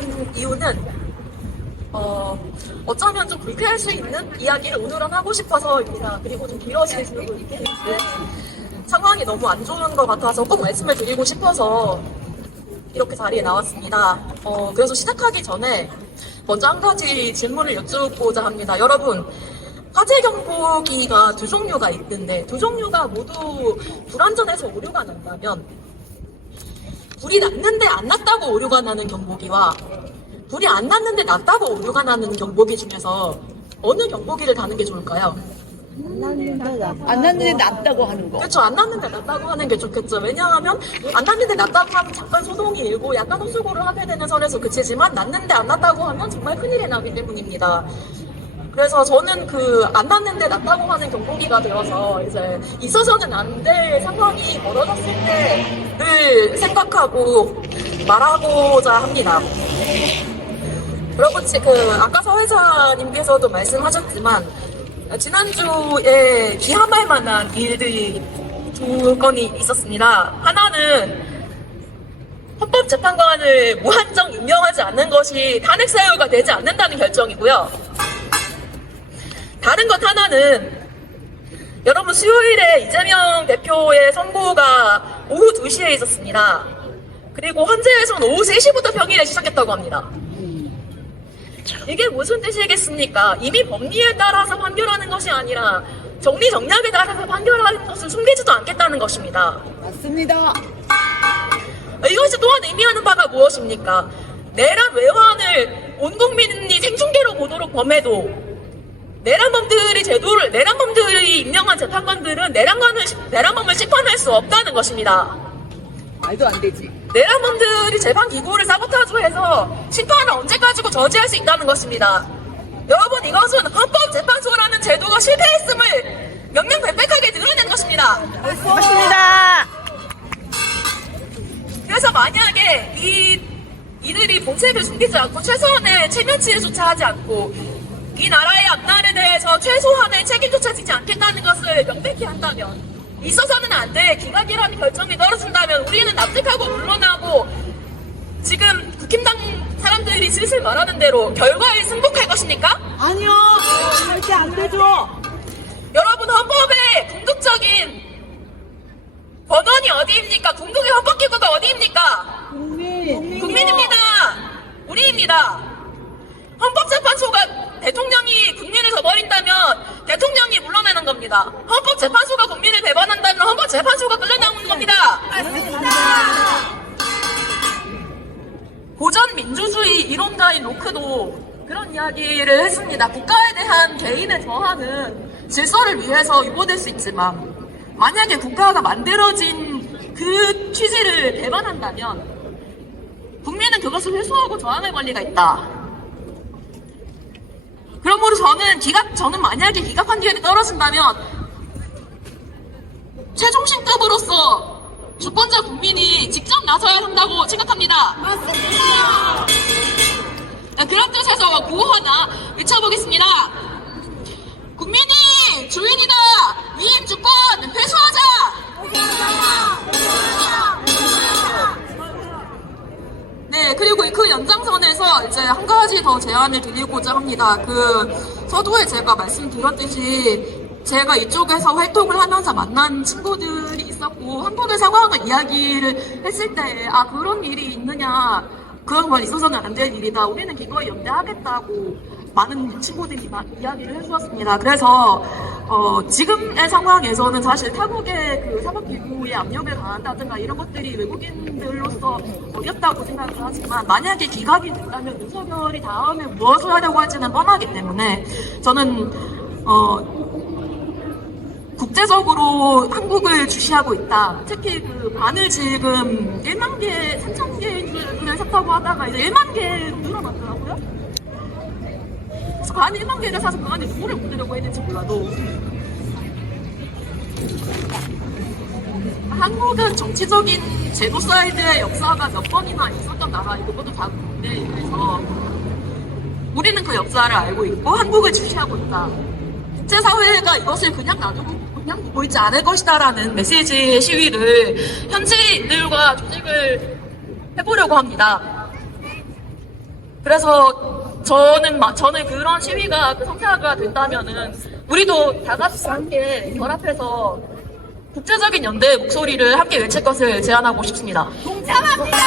있는 이유는 어쩌면 좀 불쾌할 수 있는 이야기를 오늘은 하고 싶어서입니다. 그리고 좀 길어질 수도 있겠는데 상황이 너무 안 좋은 것 같아서 꼭 말씀을 드리고 싶어서 이렇게 자리에 나왔습니다. 그래서 시작하기 전에 먼저 한 가지 질문을 여쭙고자 합니다. 여러분, 화재 경보기가 두 종류가 있는데 두 종류가 모두 불안전해서 오류가 난다면 불이 났는데 안 났다고 오류가 나는 경보기와 불이 안 났는데 났다고 오류가 나는 경보기 중에서 어느 경보기를 다는 게 좋을까요? 안 났는데 낫다고 하는 거. 그렇죠. 안 났는데 났다고 하는 게 좋겠죠. 왜냐하면 안 났는데 났다고 하면 잠깐 소동이 일고 약간 헛수고를 하게 되는 선에서 그치지만 났는데 안 났다고 하면 정말 큰일이 나기 때문입니다. 그래서 저는 안 났는데 났다고 하는 경보기가 되어서 이제 있어서는 안 될 상황이 벌어졌을 때를 생각하고 말하고자 합니다. 여러분, 아까 사회자님께서도 말씀하셨지만 지난주에 기함할 만한 일들이 두 건이 있었습니다. 하나는 헌법재판관을 무한정 임명하지 않는 것이 탄핵 사유가 되지 않는다는 결정이고요. 다른 것 하나는 여러분 수요일에 이재명 대표의 선고가 오후 2시에 있었습니다. 그리고 헌재에서는 오후 3시부터 평일에 시작했다고 합니다. 이게 무슨 뜻이겠습니까? 이미 법리에 따라서 판결하는 것이 아니라 정리정략에 따라서 판결하는 것을 숨기지도 않겠다는 것입니다. 맞습니다. 이것이 또한 의미하는 바가 무엇입니까? 내란 외환을 온 국민이 생중계로 보도록 범해도 내란범들이 임명한 재판관들은 내란범을 심판할 수 없다는 것입니다. 말도 안 되지. 내란범들이 재판기구를 사보타주해서 심판을 언제까지고 저지할 수 있다는 것입니다. 여러분, 이것은 헌법재판소라는 제도가 실패했음을 명명백백하게 드러낸 것입니다. 맞습니다. 그래서 만약에 이들이 본책을 숨기지 않고 최소한의 체면치레조차 하지 않고 이 나라의 앞날에 대해서 최소한의 책임조차 지지 않겠다는 것을 명백히 한다면, 있어서는 안 돼 기각이라는 결정이 떨어진다면 우리는 납득하고 물러나고 지금 국힘당 사람들이 슬슬 말하는 대로 결과에 승복할 것입니까? 아니요. 절대 안 되죠. 여러분, 헌법의 궁극적인 번원이 어디입니까? 궁극의 헌법기구가 어디입니까? 국민입니다. 우리입니다. 헌법재판소가 대통령이 국민을 저버린다면 대통령이 물러나는 겁니다. 헌법재판소가 국민을 배반한다면 헌법재판소가 끌려나오는 겁니다. 맞습니다. 고전 민주주의 이론가인 로크도 그런 이야기를 했습니다. 국가에 대한 개인의 저항은 질서를 위해서 유보될 수 있지만 만약에 국가가 만들어진 그 취지를 배반한다면 국민은 그것을 회수하고 저항할 권리가 있다. 그러므로 저는 만약에 기각 판결이 떨어진다면 최종심급으로서 주권자 국민이 직접 나서야 한다고 생각합니다. 맞습니다. 그런 뜻에서 구호 하나 외쳐보겠습니다. 국민이 주인이다. 위임 주권 회수하자. 네, 그리고 그 연장선에서 이제 한 가지 더 제안을 드리고자 합니다. 서두에 제가 말씀드렸듯이 제가 이쪽에서 활동을 하면서 만난 친구들이 있었고 한국의 상황을 이야기를 했을 때 그런 일이 있느냐, 그런 건 있어서는 안 될 일이다, 우리는 기꺼이 연대하겠다고 많은 친구들이 이야기를 해주었습니다. 그래서 지금의 상황에서는 사실 타국의 사법기구의 압력을 가한다든가 이런 것들이 외국인들로서 어렵다고 생각을 하지만 만약에 기각이 된다면 윤석열이 다음에 무엇을 하려고 할지는 뻔하기 때문에 저는 국제적으로 한국을 주시하고 있다. 특히 반을 지금 1만 개, 3천 개를 샀다고 하다가 이제 1만 개로 늘어났더라고요. 그래서 반 1만 개를 사서 그 안에 누구를 묻으려고 했는지 몰라도 한국은 정치적인 제노사이드의 역사가 몇 번이나 있었던 나라이고 그것도 다 국내에서 우리는 그 역사를 알고 있고 한국을 주시하고 있다. 국제사회가 이것을 그냥 두고 있지 않을 것이다라는 메시지의 시위를 현지인들과 조직을 해보려고 합니다. 그래서 저는 그런 시위가 성사가 된다면은 우리도 다 같이 함께 결합해서 국제적인 연대의 목소리를 함께 외칠 것을 제안하고 싶습니다. 동참합니다!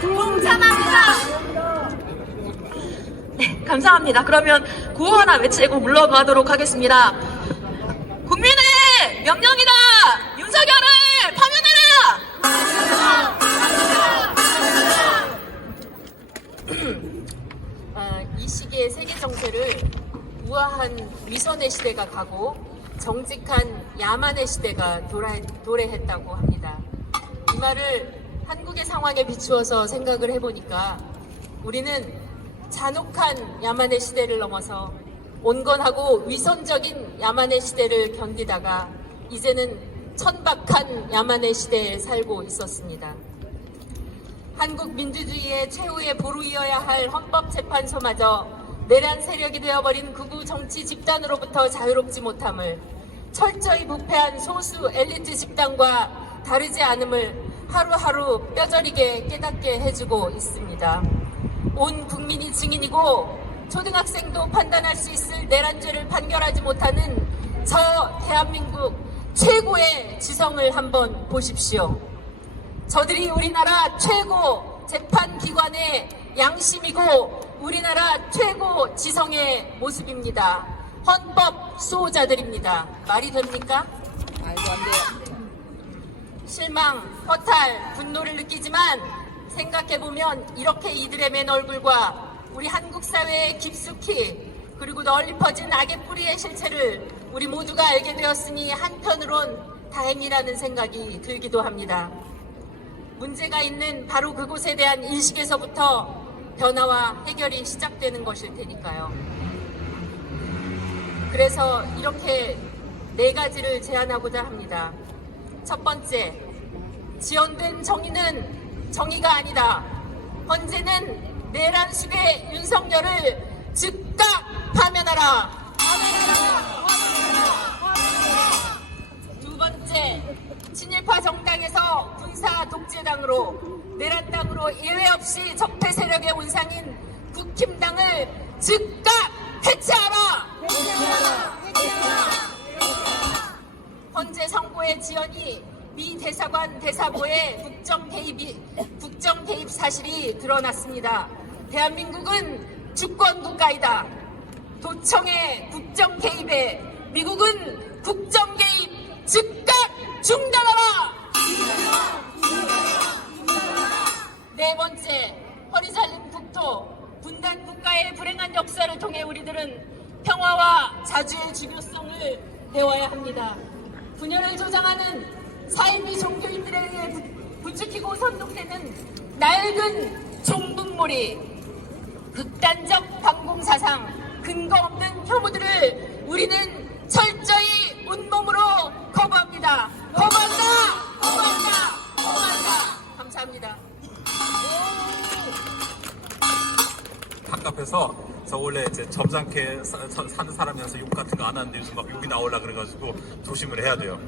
동참합니다! 네, 감사합니다. 그러면 구호 하나 외치고 물러가도록 하겠습니다. 국민의 명령이다! 윤석열을 파면해라! 이 시기의 세계 정세를 우아한 위선의 시대가 가고 정직한 야만의 시대가 도래했다고 합니다. 이 말을 한국의 상황에 비추어서 생각을 해보니까 우리는 잔혹한 야만의 시대를 넘어서 온건하고 위선적인 야만의 시대를 견디다가 이제는 천박한 야만의 시대에 살고 있었습니다. 한국 민주주의의 최후의 보루이어야 할 헌법재판소마저 내란 세력이 되어버린 극우 정치 집단으로부터 자유롭지 못함을, 철저히 부패한 소수 엘리트 집단과 다르지 않음을 하루하루 뼈저리게 깨닫게 해주고 있습니다. 온 국민이 증인이고 초등학생도 판단할 수 있을 내란죄를 판결하지 못하는 저 대한민국 최고의 지성을 한번 보십시오. 저들이 우리나라 최고 재판기관의 양심이고 우리나라 최고 지성의 모습입니다. 헌법 수호자들입니다. 말이 됩니까? 말도 안 돼요. 실망, 허탈, 분노를 느끼지만 생각해보면 이렇게 이들의 맨 얼굴과 우리 한국 사회에 깊숙이 그리고 널리 퍼진 악의 뿌리의 실체를 우리 모두가 알게 되었으니 한편으론 다행이라는 생각이 들기도 합니다. 문제가 있는 바로 그곳에 대한 인식에서부터 변화와 해결이 시작되는 것일 테니까요. 그래서 이렇게 4가지를 제안하고자 합니다. 첫 번째, 지연된 정의는 정의가 아니다. 헌재는 내란 수괴 윤석열을 즉각 파면하라. 두 번째, 친일파 정당에서 군사 독재당으로 내란당으로 예외 없이 적폐 세력의 온상인 국힘당을 즉각 해체하라. 헌재 선고의 지연이 미 대사관 대사보의 국정 개입 사실이 드러났습니다. 대한민국은 주권 국가이다. 도청의 국정 개입에 미국은 국정 개입 즉각 중단하라. 네 번째, 허리 잘린 국토 분단 국가의 불행한 역사를 통해 우리들은 평화와 자주의 중요성을 배워야 합니다. 분열을 조장하는 사이비 종교인들에 의해 부추기고 선동되는 낡은 종북몰이, 극단적 반공사상, 근거 없는 혐오들을 우리는 철저히 온몸으로 거부합니다. 거부한다. 감사합니다. 답답해서 저 원래 이제 점잖게 사는 사람이라서 욕 같은 거 안 하는데 요즘 막 욕이 나오려 그래가지고 조심을 해야 돼요.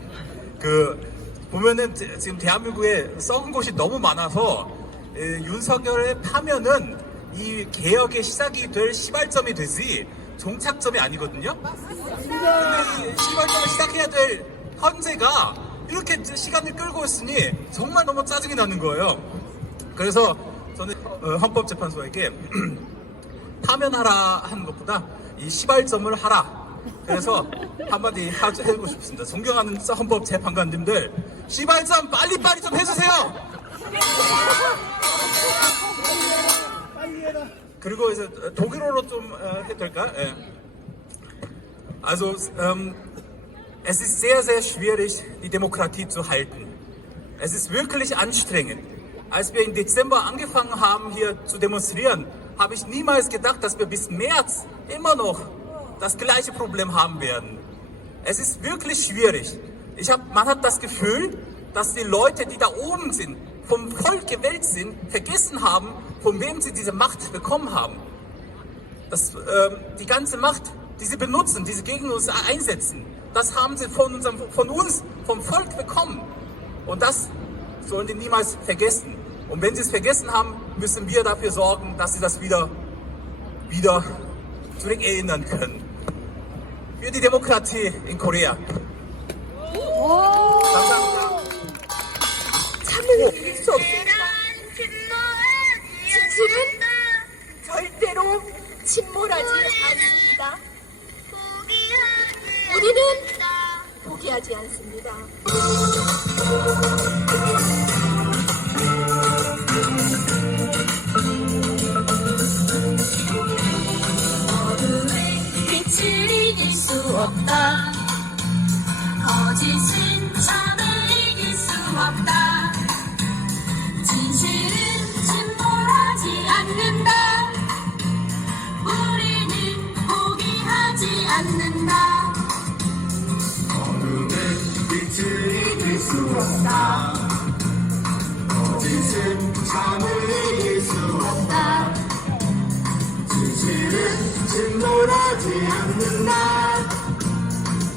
보면은 지금 대한민국에 썩은 곳이 너무 많아서 윤석열의 파면은 이 개혁의 시작이 될 시발점이 되지 종착점이 아니거든요. 근데 이 시발점을 시작해야 될 헌재가 이렇게 시간을 끌고 있으니 정말 너무 짜증이 나는 거예요. 그래서 저는 헌법재판소에게 파면하라 하는 것보다 이 시발점을 하라. 그래서 한마디 해주고 싶습니다. 존경하는 헌법재판관님들, 시발점 빨리빨리 좀 해주세요. 그리고 이제 독일어로 좀 해도 될까? 예. Also, es ist sehr, sehr schwierig, die Demokratie zu halten. Es ist wirklich anstrengend. Als wir im Dezember angefangen haben, hier zu demonstrieren, habe ich niemals gedacht, dass wir bis März immer noch das gleiche Problem haben werden. Es ist wirklich schwierig. Man hat das Gefühl, dass die Leute, die da oben sind, vom Volk gewählt sind, vergessen haben, von wem sie diese Macht bekommen haben. Die ganze Macht, die sie benutzen, die sie gegen uns einsetzen, das haben sie von uns, vom Volk bekommen. Und das sollen die niemals vergessen. Und wenn sie es vergessen haben, müssen wir dafür sorgen, dass sie das wieder zurückerinnern können. Für die Demokratie in Korea. 감사합니다. 참을 이길 수 없습니다. 진실은 절대로 침몰하지 않습니다. 우리는 포기하지 않습니다. 빛을 이길 수 없다. 거짓은 참을 이길 수 없다. 진실은 침몰하지 않는다. 우리는 포기하지 않는다. 어둠은 빛을 이길 수 없다. 거짓은 참을 이길 수 없다. 진실은 침몰하지 않는다.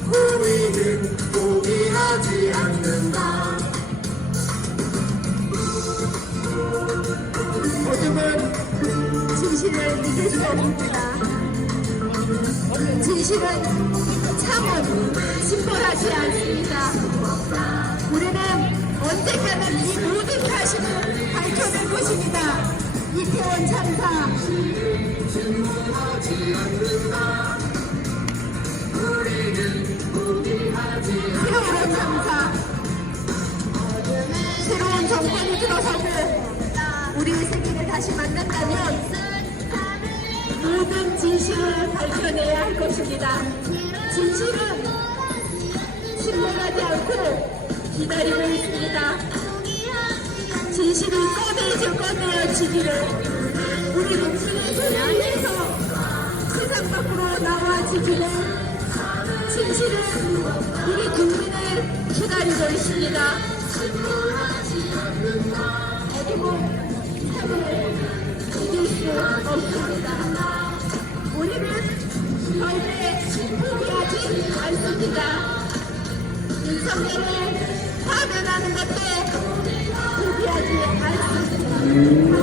우리는 포기하지 않는다. 어둠은 진실을 이길 수 없습니다. 진실은 참은 침몰하지 않습니다. 우리는 언젠가는 이 모든 사실을 밝혀낼 것입니다. 이태원 참사. 세월호 참사. 새로운 정권이 들어서고 우리 세계를 다시 만난다면 모든 진실을 밝혀내야 할 것입니다. 진실은 침몰하지 않고 기다리고 있습니다. 진실이 꺼내어지기를 우리 국민의 소리를 위해서 세상 밖으로 나와지기를 진실은 우리 국민을 기다리고 있습니다. 그리고 이길 수 없습니다. 우리는 절대 포기하지 않습니다. 윤석열을 파면하는 것도 포기하지 않습니다.